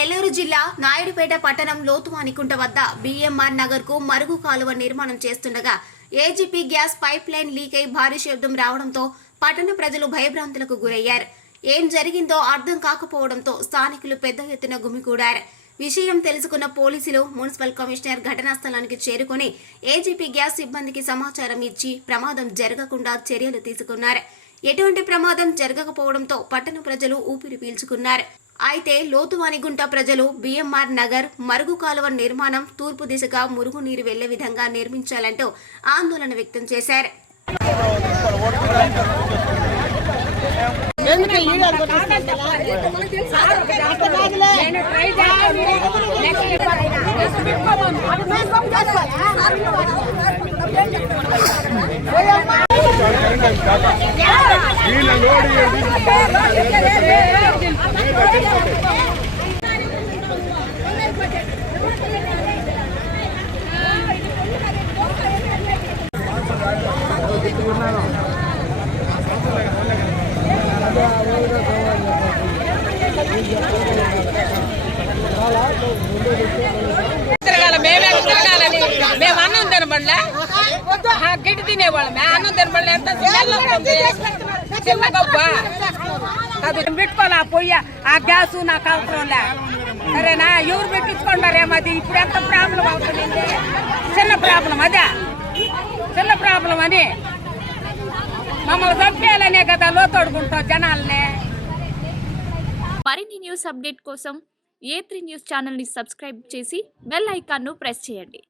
జిల్లా నాయుడుపేట పట్టణం లోతువానికుంట వద్ద బిఎంఆర్ నగర్కు మరుగు కాలువ నిర్మాణం చేస్తుండగా AGP gas pipeline leak అయి భారీ శబ్దం రావడంతో పట్టణ ప్రజలు భయభ్రాంతులకు గురయ్యారు. ఏం జరిగిందో అర్థం కాకపోవడంతో స్థానికులు పెద్ద ఎత్తున గుమికూడారు. విషయం తెలుసుకున్న పోలీసులు మున్సిపల్ కమిషనర్ ఘటనా స్థలానికి చేరుకుని ఏజీపీ గ్యాస్ సిబ్బందికి సమాచారం ఇచ్చి ప్రమాదం జరగకుండా చర్యలు తీసుకున్నారు. ఎటువంటి ప్రమాదం జరగకపోవడంతో పట్టణ ప్రజలు ఊపిరి పీల్చుకున్నారు. అయితే లోతువానిగుంట ప్రజలు బిఎంఆర్ నగర్ మరుగు కాలువ నిర్మాణం తూర్పు దిశగా మురుగునీరు వెళ్ళే విధంగా నిర్మించాలంటూ ఆందోళన వ్యక్తం చేశారు. తిరగాల మేమే మేము అన్నం తినబడలే ఆ, గిడ్డి తినేవాళ్ళం మేము అన్నం తినబడలే ఎంత చిన్న గొప్ప అది పెట్టుకోవాలి ఆ పొయ్యి ఆ గ్యాస్ నాకు అవసరం లే సరేనా ఎవరు పెట్టించుకుంటారేమో అది ఇప్పుడు ఎంత ప్రాబ్లం అవుతుంది చిన్న ప్రాబ్లం అదే. చిన్న ప్రాబ్లం అని మమ్మల్ని చంపేయాలనే కదా లోతోడుకుంటాం జనాల్ని. మరిన్ని న్యూస్ అప్డేట్ కోసం ఏ త్రీ న్యూస్ ఛానల్ని సబ్స్క్రైబ్ చేసి బెల్ ఐకాన్ను ప్రెస్ చేయండి.